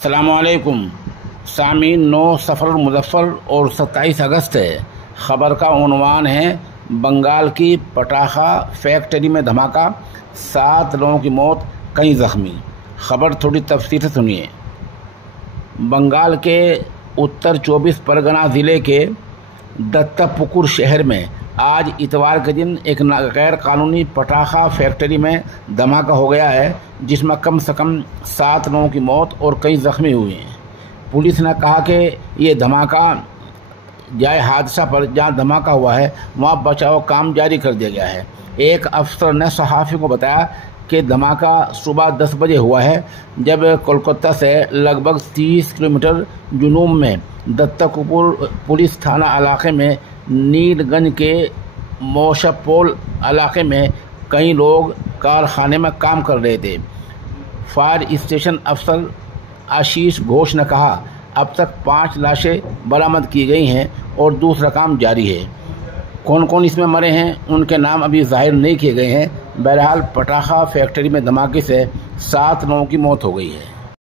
अस्सलामुअलैकुम सामीन। 9 सफ़र मुज़फ़्फ़र और 27 अगस्त है। ख़बर का उन्वान है बंगाल की पटाखा फैक्ट्री में धमाका, 7 लोगों की मौत, कई ज़ख्मी। ख़बर थोड़ी तफसील से सुनिए। बंगाल के उत्तर 24 परगना ज़िले के दत्तापुकुर शहर में आज इतवार के दिन एक गैर कानूनी पटाखा फैक्ट्री में धमाका हो गया है, जिसमें कम से कम 7 लोगों की मौत और कई ज़ख्मी हुए हैं। पुलिस ने कहा कि ये धमाका हादसा पर जहाँ धमाका हुआ है वहाँ बचाव काम जारी कर दिया गया है। एक अफसर ने सहाफ़ी को बताया कि धमाका सुबह 10 बजे हुआ है, जब कोलकाता से लगभग 30 किलोमीटर जुनूब में दत्तापुकुर पुलिस थाना इलाके में नीलगंज के मोशापोल इलाके में कई लोग कारखाने में काम कर रहे थे। फायर स्टेशन अफसर आशीष घोष ने कहा, अब तक 5 लाशें बरामद की गई हैं और दूसरा काम जारी है। कौन कौन इसमें मरे हैं उनके नाम अभी जाहिर नहीं किए गए हैं। बहरहाल पटाखा फैक्ट्री में धमाके से 7 लोगों की मौत हो गई है।